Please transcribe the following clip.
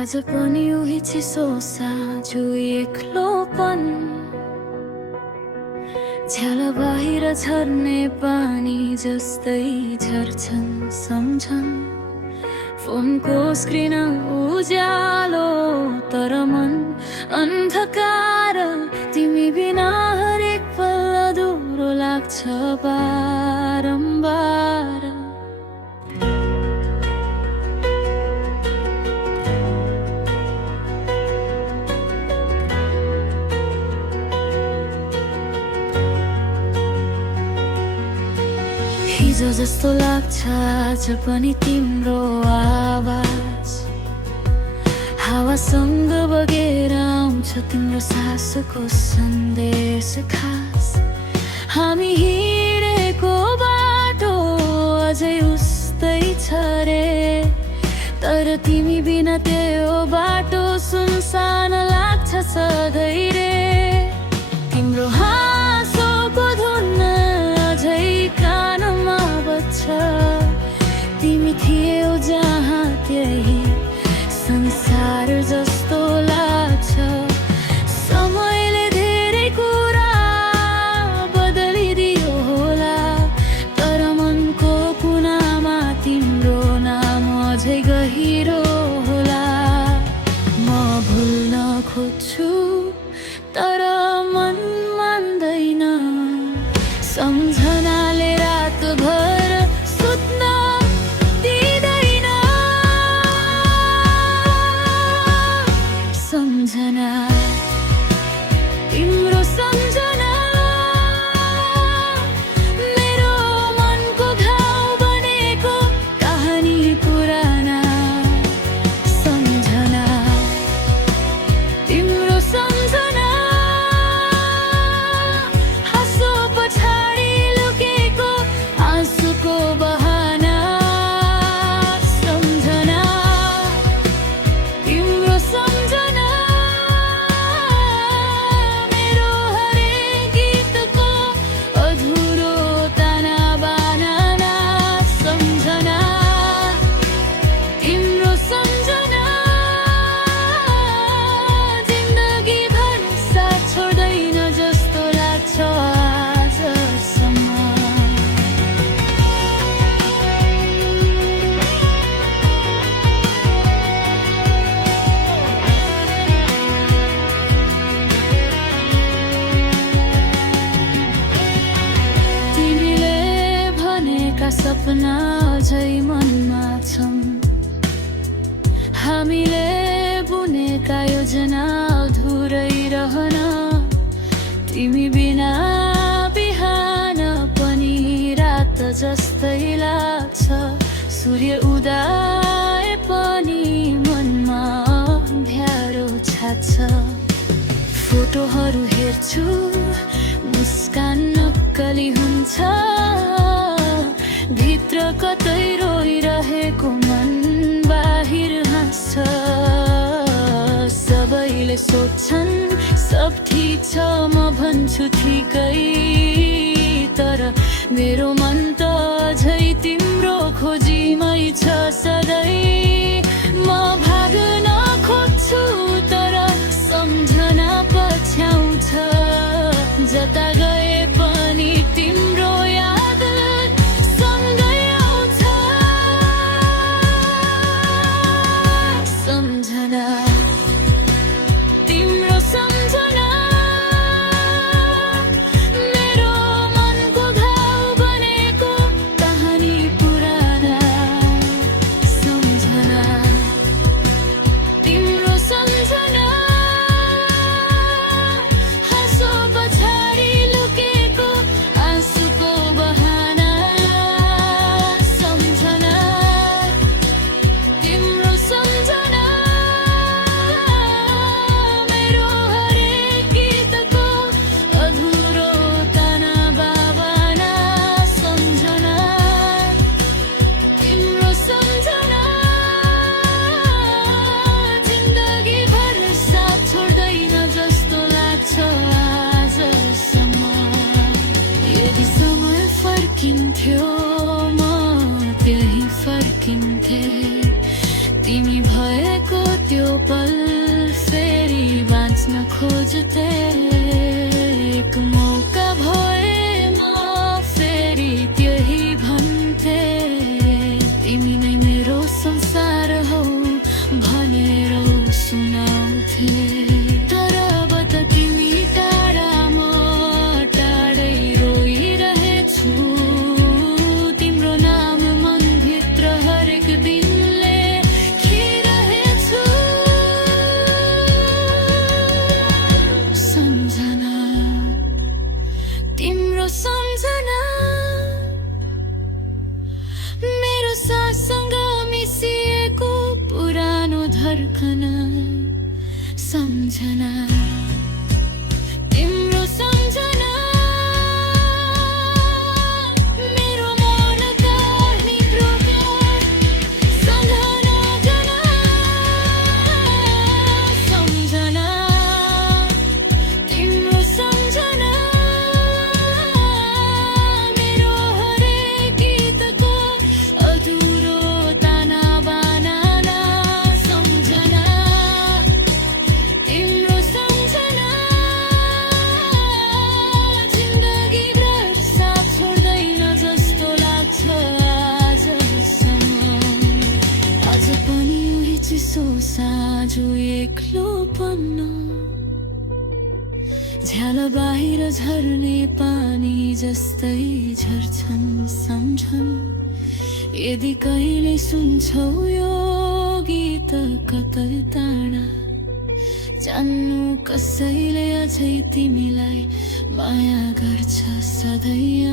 आज पनि उही चिसो साँझो एक्लोपन, झ्याल बाहिर झर्ने पानी जस्तै झर्छन् सम्झन्। फोनको स्क्रिन उज्यालो तर मन अन्धकार, तिमी बिना हरेक पल अधुरो लाग्छ बारम्बार। हिजो जस्तो लाग्छ आज पनि तिम्रो आवाज, हावासँग बगेर आउँछ तिम्रो सासको सन्देश खास। हामी हिँडेको बाटो अझै उस्तै छ रे, तर तिमी बिना त्यो बाटो सुनसान लाग्छ सधैँ रे। तिम्रो हाँसोको धुन अझै कानमा बज्छ, तिमी थियौ जहाँ त्यही संसार जस्तो लाग्छ। समयले धेरै कुरा बदलिदियो होला, तर मनको कुनामा तिम्रो नाम अझै गहिरो होला। म भुल्न खोज्छु तर मन मान्दैन, सम्झनाले रातभर सुत्न दिँदैन। सम्झना तिम्रो सम्झना मेरो मनको घाउ बनेको कहानी पुराना। सम्झना तिम्रो सम्झना हाँसो पछाडि लुकेको आँसुको बहाना। सम्झना तिम्रो सम्झना मेरो हरेक गीतको अधुरो ताना बाना। सम्झना तिम्रो सम्झना जिन्दगी भर साथ छोड्दैन जस्तो लाग्छ आजसम्म। तिमीले भनेका सपना अझै मनमा छन्, हामीले बुनेका योजना अधुरै रहन। तिमी बिना बिहान पनि रात जस्तै लाग्छ, सूर्य उदाए पनि मनमा अँध्यारो छाछ। फोटोहरू हेर्छु मुस्कान नक्कली हुन्छ, भित्र कतै रोइरहेको मन बाहिर हाँस्छ। सबैले सोध्छन् सब ठिक छ, म भन्छु ठिकै, तर मेरो मन त अझै तिम्रो खोजीमै छ सधैँ। म भाग्न खोज्छु तर सम्झना पछ्याउँछ, जता गए पनि तिम्रो याद सँगै आउँछ। सम्झना तिम्रो सम्झना मेरो मनको घाउ बनेको कहानी पुराना। सम्झना तिम्रो सम्झना हाँसो पछाडि लुकेको आँसुको बहाना। सम्झना तिम्रो सम्झना मेरो हरेक गीतको अधुरो ताना बाबाना। सम्झना तिम्रो सम्झना जिन्दगी भर साथ छोड्दैन जस्तो लाग्छ आजसम्म। यदि समय फर्किन्थ्यो म त्यही फर्किन्थे, तिमी भएको त्यो खोजते एक मौका भएमा फेरि त्यही भन्थे तिमी नै मेरो संसार हौ भनेर सुनाउँथे तर अब त तिमी टाढा म टाढै रोइरहेछु तिम्रो नाम मनभित्र हरेक दिनले खिरहेछु सम्झना तिम्रो सम्झना मेरो साससँग मिसिएको पुरानो धड्कन सम्झना तिम्रो सम्झना मेरो मनका निद्रोका सम्झना जना सम्झना तिम्रो सम्झना मेरो हरेक गीतको अधुरो ताना बाना सम्झना तिम्रो सम्झना जिन्दगीभर साथ छोड्दैन जस्तो लाग्छ आजसम्म अझ पनि उही चिसो साँझो एक्लोपन्न झ्याल बाहिर झर्ने पानी जस्तै झर्छन् सम्झन् यदि कहिले सुन्छौ यो गीत कतै टाढा जान्नु कसैले अझै तिमीलाई माया गर्छ सधैँ